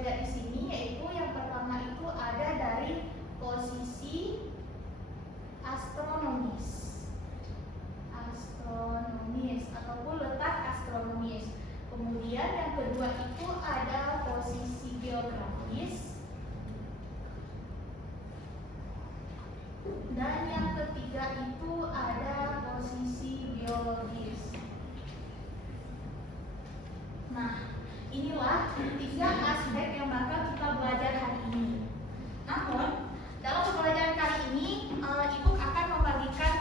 lihat di sini, yaitu yang pertama itu ada dari posisi astronomis ataupun letak astronomis. Kemudian yang kedua itu ada posisi geografis, dan yang ketiga itu ada posisi biologis. Nah, inilah tiga aspek yang bakal kita belajar hari ini. Namun, dalam pembelajaran kali ini, Ibu akan membagikan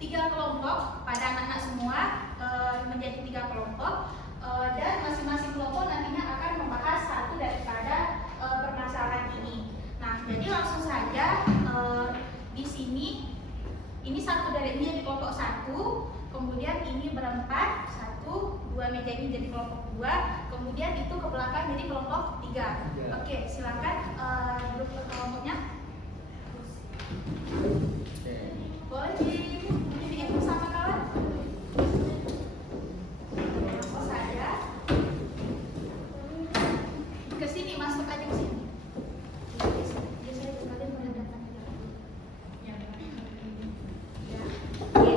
3 kelompok pada anak-anak semua, menjadi 3 kelompok, dan masing-masing kelompok nantinya akan membahas satu daripada permasalahan ini. Nah, jadi langsung saja di sini, ini satu dari ini di kelompok 1, kemudian ini berempat, 1, 2 meja ini jadi kelompok 2, kemudian itu ke belakang jadi kelompok 3. Oke, silakan duduk ke kelompoknya. Boleh diikut sama kawan? Langsung saja ke sini, masuk aja ke sini. Biasanya kalian boleh datang aja. Ya. Oke.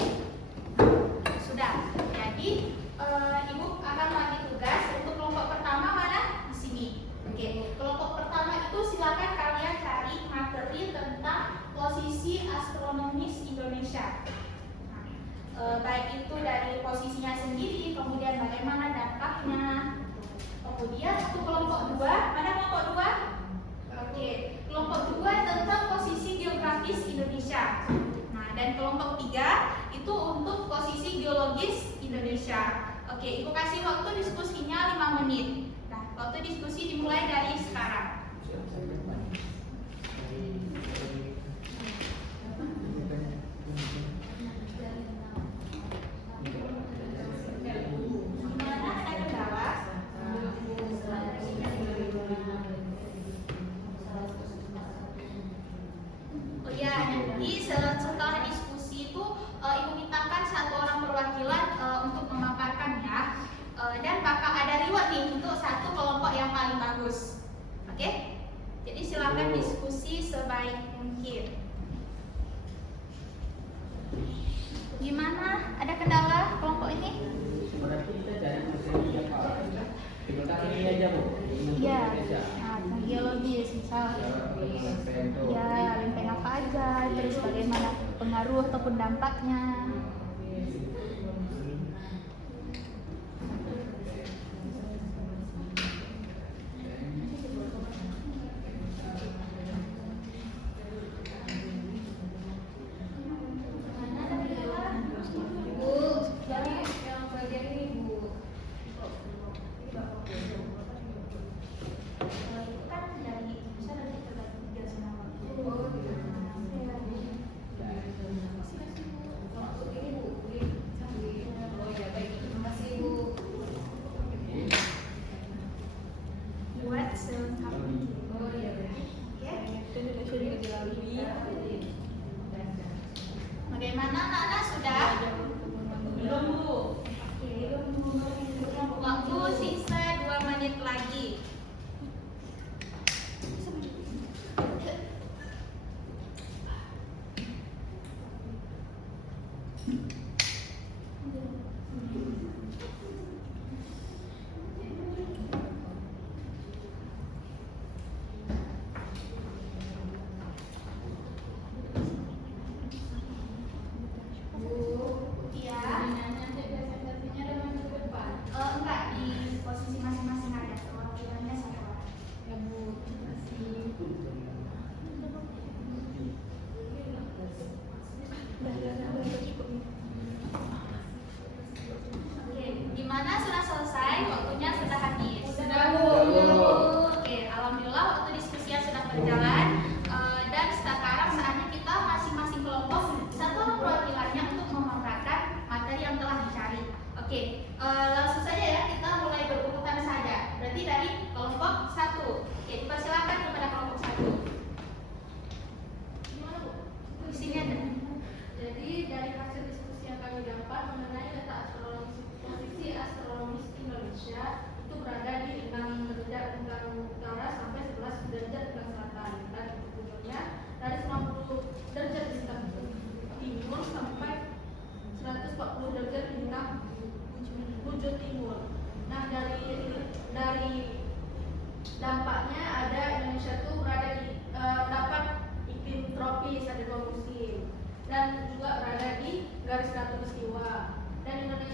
Sudah. Jadi Ibu akan bagi tugas untuk kelompok pertama mana? Di sini. Oke. Kelompok pertama itu silakan kalian cari materi tentang posisi astronomis Indonesia. Nah, baik itu dari posisinya sendiri, kemudian bagaimana dampaknya. Kemudian untuk kelompok 2, mana kelompok 2? Oke, kelompok 2 tentang posisi geografis Indonesia. Nah, dan kelompok 3 itu untuk posisi geologis Indonesia. Oke, Ibu kasih waktu diskusinya 5 menit. Nah, waktu diskusi dimulai dari sekarang. Setelah diskusi itu Ibu mintakan satu orang perwakilan untuk memaparkan ya, dan bakal ada reward nih untuk satu kelompok yang paling bagus. Oke? Jadi silakan diskusi sebaik mungkin. Gimana? Ada kendala kelompok ini? Berarti kita cari materi apa? Tentang ini aja Bu. Iya. Nah, geologis misal. Ya, lempeng apa aja, terus bagaimana pengaruh ataupun dampaknya. Bagaimana anak-anak sudah? Belum Bu. Waktu sisa 2 menit lagi.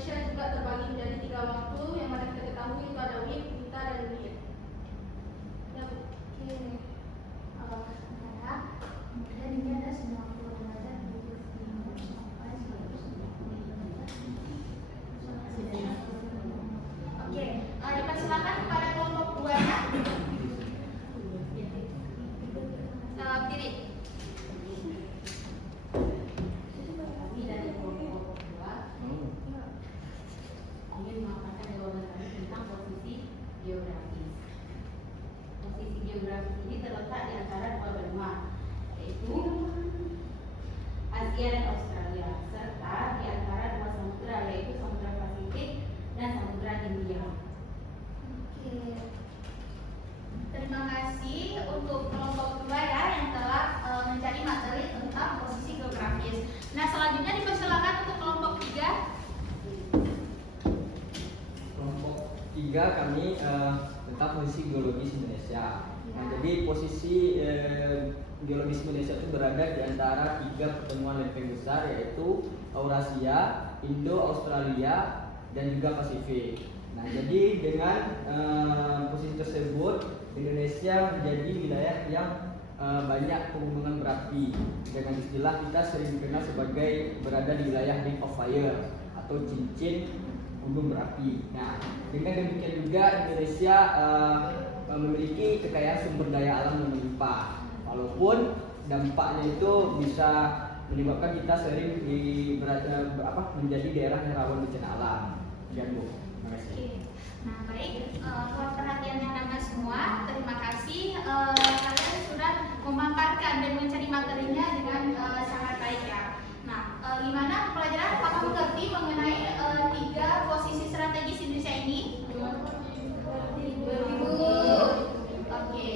Indonesia juga terbagi menjadi 3 waktu yang mana kita ketahui itu ada WIB, WITA, dan WIB. Ya, oke. Sekarang, kemudian ini ada 90 derajat 75 sampai 190 derajat. Oke, dipersilakan kepada kelompok 2 ya. Kiri. Kami dari kelompok 2 ingin memaparkan jawaban kami tentang posisi geografis. Posisi geografis ini terletak di antara dua benua, yaitu Asia dan Australia, serta di antara dua samudra, yaitu Samudra Pasifik dan Samudra Hindia. Oke. Terima kasih untuk kelompok 2 ya yang telah mencari materi tentang posisi geografis. Nah, selanjutnya dipersilakan untuk kelompok 3. Kelompok 3 kami tentang posisi geologis Indonesia. Nah, jadi posisi geologis Indonesia itu berada di antara 3 pertemuan lempeng besar, yaitu Eurasia, Indo-Australia, dan juga Pasifik. Nah, jadi dengan posisi tersebut Indonesia menjadi wilayah yang banyak pegunungan berapi. Dengan istilah kita sering dikenal sebagai berada di wilayah Ring of Fire atau cincin gunung berapi. Nah, dengan demikian juga Indonesia memiliki kekayaan sumber daya alam yang melimpah. Walaupun dampaknya itu bisa menyebabkan kita sering menjadi daerah yang rawan bencana alam. Sekian, Bu. Terima kasih. Oke. Nah, baik, mohon perhatiannya anak-anak semua. Terima kasih kalian sudah memaparkan dan mencari materinya dengan sangat baik ya. Nah, gimana pelajaran? Apakah mengerti mengenai 3 posisi strategis Indonesia ini? Oke.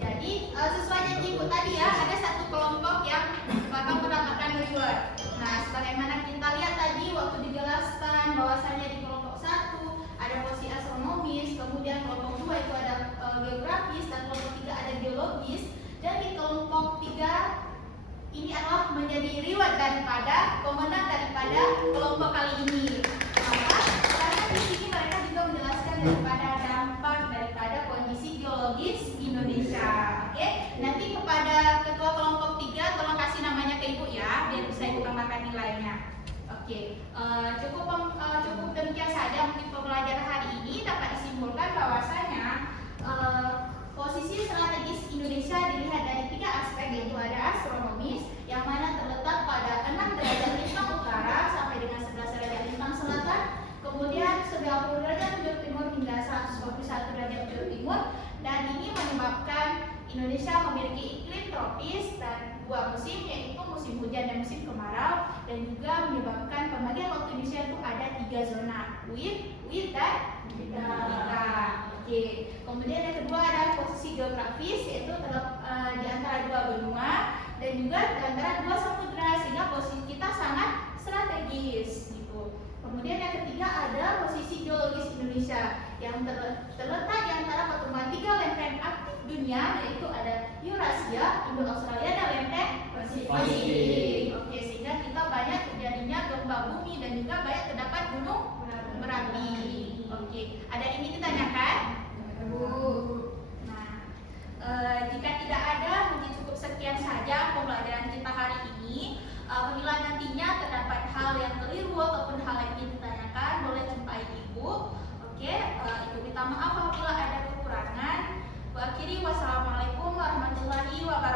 Jadi sesuai janji Ibu tadi ya, ada satu kelompok yang bakal mendapatkan reward. Nah, sebagaimana kita lihat tadi waktu dijelaskan bahwasanya di kelompok 1 ada posisi astronomis, kemudian kelompok 2 itu ada geografis, dan kelompok 3 ada geologis. Dan di kelompok 3 ini adalah menjadi reward daripada pemenang daripada kelompok kali ini. Maka karena di sini mereka juga menjelaskan daripada dampak daripada kondisi geologis Indonesia. Oke, nanti kepada ketua kelompok 3 tolong kasih namanya ke Ibu ya, biar bisa Ibu tambahkan nilainya. Oke, cukup demikian saja mungkin pembelajaran hari ini. Dapat disimpulkan bahwasanya posisi strategis Indonesia dilihat dari 3 aspek, yaitu ada astronomis yang mana terletak pada 6 derajat lintang utara sampai dengan 11 derajat lintang selatan, kemudian 90 derajat bujur timur hingga 121 derajat bujur timur, dan ini menyebabkan Indonesia memiliki iklim tropis dan 2 musim, yaitu musim hujan dan musim kemarau, dan juga menyebabkan pembagian waktu Indonesia itu ada 3 zona, WIB, dan WITA. Oke. Kemudian yang kedua ada posisi geografis, yaitu di antara 2 benua dan juga di antara 2 samudra, sehingga posisi kita sangat strategis gitu. Kemudian yang ketiga ada posisi geologis Indonesia yang terletak di antara pertemuan 3 lempeng aktif dunia, yaitu ada Eurasia, Indo-Australia, dan lempeng Pasifik. Oke, sehingga kita banyak terjadinya gempa bumi dan juga banyak terdapat gunung berapi. Oke, ada yang ingin ditanyakan? Nah, jika tidak ada, mungkin cukup sekian saja pembelajaran kita hari ini. Apabila nantinya terdapat hal yang keliru ataupun hal yang ingin ditanyakan, boleh jumpai Ibu. Oke, Ibu minta maaf apabila ada kekurangan. Akhiri, wassalamualaikum warahmatullahi wabarakatuh.